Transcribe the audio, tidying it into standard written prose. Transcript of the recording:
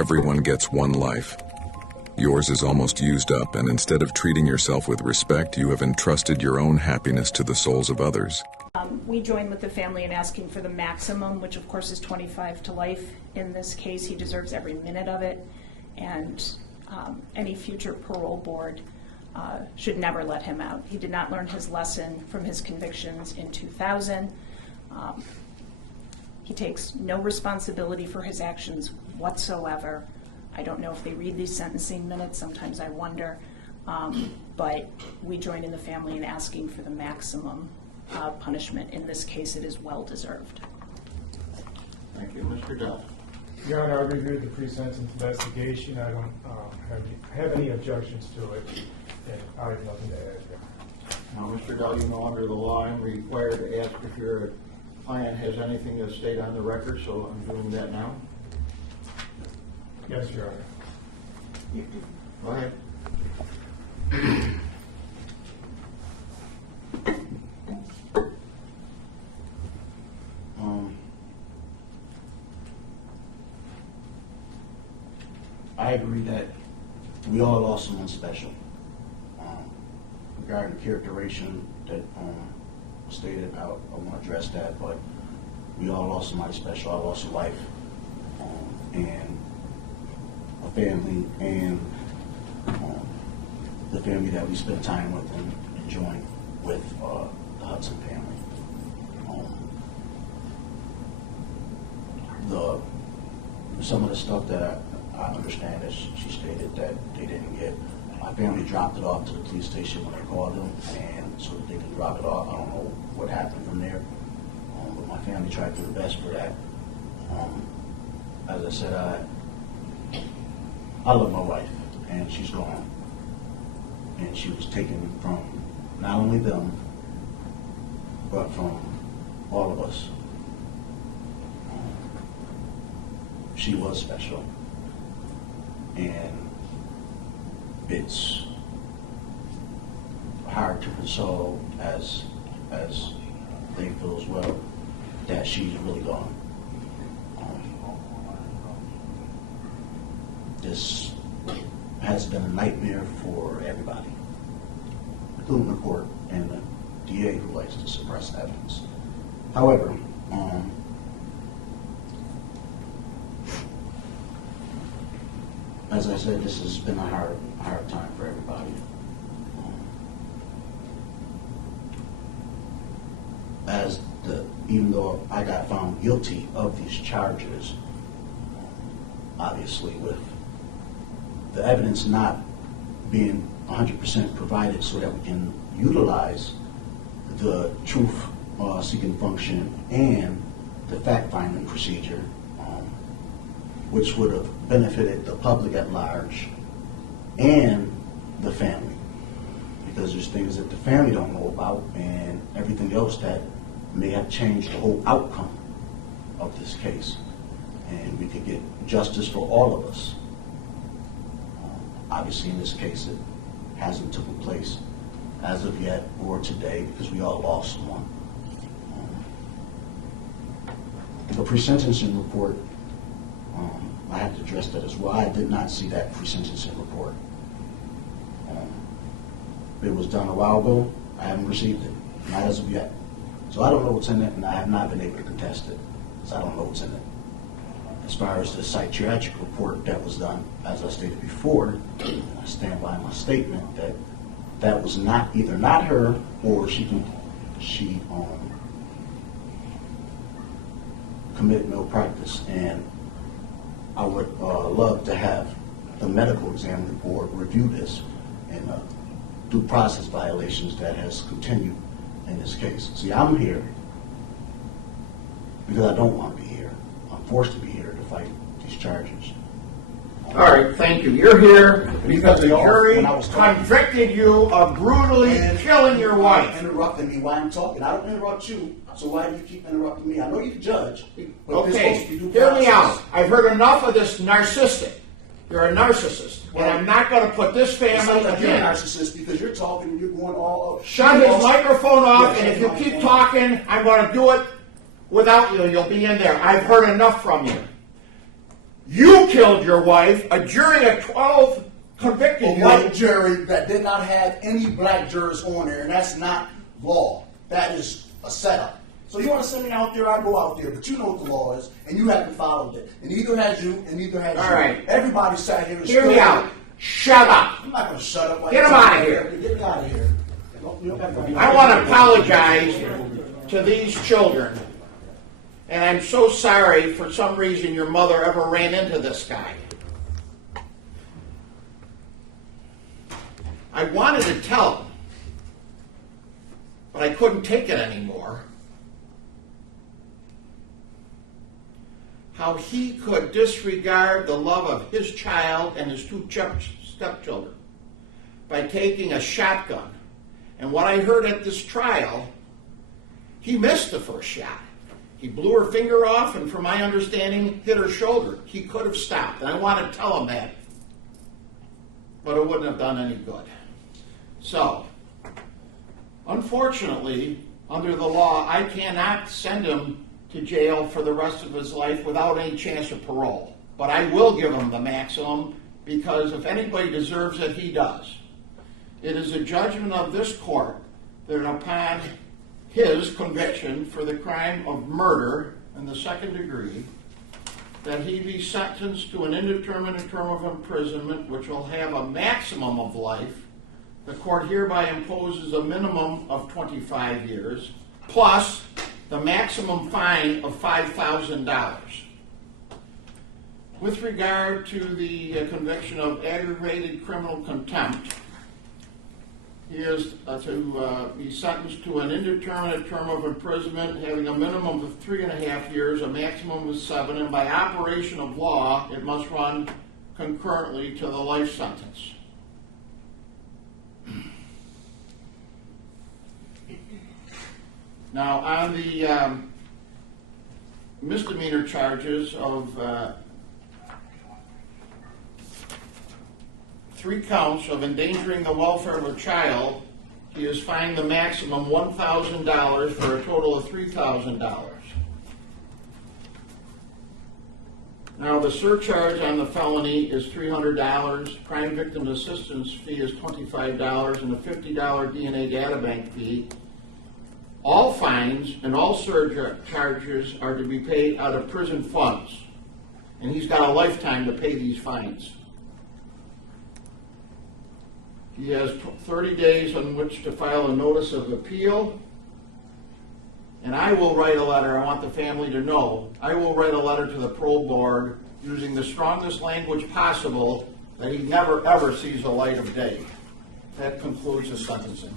Everyone gets one life. Yours is almost used up, and instead of treating yourself with respect, you have entrusted your own happiness to the souls of others. We join with the family in asking for the maximum, which of course is 25 to life. In this case, he deserves every minute of it, and any future parole board should never let him out. He did not learn his lesson from his convictions in 2000. He takes no responsibility for his actions whatsoever. I don't know if they read these sentencing minutes, sometimes I wonder, but we join in the family in asking for the maximum punishment. In this case, it is well deserved. Thank you. Mr. Duff. Your Honor, I reviewed the pre-sentence investigation. I don't have any objections to it, and I have nothing to add here. Now, Mr. Duff, you know under the law I'm required to ask if your client has anything to state on the record, so I'm doing that now. Yes, Your Honor. Go ahead. I agree that we all lost someone special. Regarding the characterization that was stated, I want to address that, but we all lost somebody special. I lost a wife and a family, and the family that we spent time with and enjoying with the Hudson family. Some of the stuff that I understand, as she stated, that they didn't get. My family dropped it off to the police station when I called them, and so that they could drop it off. I don't know what happened from there, but my family tried to do the best for that. As I said, I love my wife, and she's gone, and she was taken from not only them, but from all of us. She was special, and it's hard to console, as they feel as well, that she's really gone. This has been a nightmare for everybody, including the court and the DA, who likes to suppress evidence. However, as I said, this has been a hard time for everybody. Even though I got found guilty of these charges, obviously with the evidence not being 100% provided so that we can utilize the truth-seeking function and the fact-finding procedure, which would have benefited the public at large and the family, because there's things that the family don't know about and everything else that may have changed the whole outcome of this case, and we could get justice for all of us. Obviously, in this case, it hasn't taken place as of yet or today, because we all lost someone. The pre-sentencing report, I have to address that as well. I did not see that pre-sentencing report. It was done a while ago. I haven't received it, not as of yet. So I don't know what's in it, and I have not been able to contest it, because I don't know what's in it. As far as the psychiatric report that was done, as I stated before, I stand by my statement that that was either not her, or she committed malpractice. And I would love to have the medical examiner board review this and due process violations that has continued in this case. See, I'm here because I don't want to be here. I'm forced to be here to fight these charges. All right, thank you. You're here because the jury convicted you of brutally killing your wife. Interrupting me while I'm talking. I don't interrupt you, so why do you keep interrupting me? I know you can judge. But Okay, hear me out. I've heard enough of this narcissistic. You're a narcissist, and I'm not going to put this family You're a again. narcissist because you're talking and you're going all. Shut his microphone off, and if you keep talking, I'm going to do it without you. You'll be in there. I've heard enough from you. You killed your wife. A jury of 12 convicted A you. white jury that did not have any black jurors on there, and that's not law. That is a setup. So you want to send me out there, I go out there, but you know what the law is, and you haven't followed it. And neither has you, and neither has All you. right. Everybody sat here and Hear me out. Shut up. I'm not going to shut up. Get him out of here. Get me out of here. I want to apologize to these children. And I'm so sorry for some reason your mother ever ran into this guy. I wanted to tell him, but I couldn't take it anymore. How he could disregard the love of his child and his two stepchildren by taking a shotgun. And what I heard at this trial, he missed the first shot. He blew her finger off and, from my understanding, hit her shoulder. He could have stopped, and I want to tell him that, but it wouldn't have done any good. So, unfortunately, under the law, I cannot send him to jail for the rest of his life without any chance of parole. But I will give him the maximum, because if anybody deserves it, he does. It is a judgment of this court that upon his conviction for the crime of murder in the second degree, that he be sentenced to an indeterminate term of imprisonment, which will have a maximum of life. The court hereby imposes a minimum of 25 years, plus the maximum fine of $5,000. With regard to the conviction of aggravated criminal contempt, he is to be sentenced to an indeterminate term of imprisonment having a minimum of 3.5 years, a maximum of 7, and by operation of law, it must run concurrently to the life sentence. Now, on the misdemeanor charges of 3 counts of endangering the welfare of a child, he is fined the maximum $1,000 for a total of $3,000. Now, the surcharge on the felony is $300, crime victim assistance fee is $25, and a $50 DNA databank fee. All fines and all surcharges are to be paid out of prison funds, and he's got a lifetime to pay these fines. He has 30 days on which to file a notice of appeal, and I will write a letter. I want the family to know. I will write a letter to the parole board using the strongest language possible that he never ever sees the light of day. That concludes the sentencing.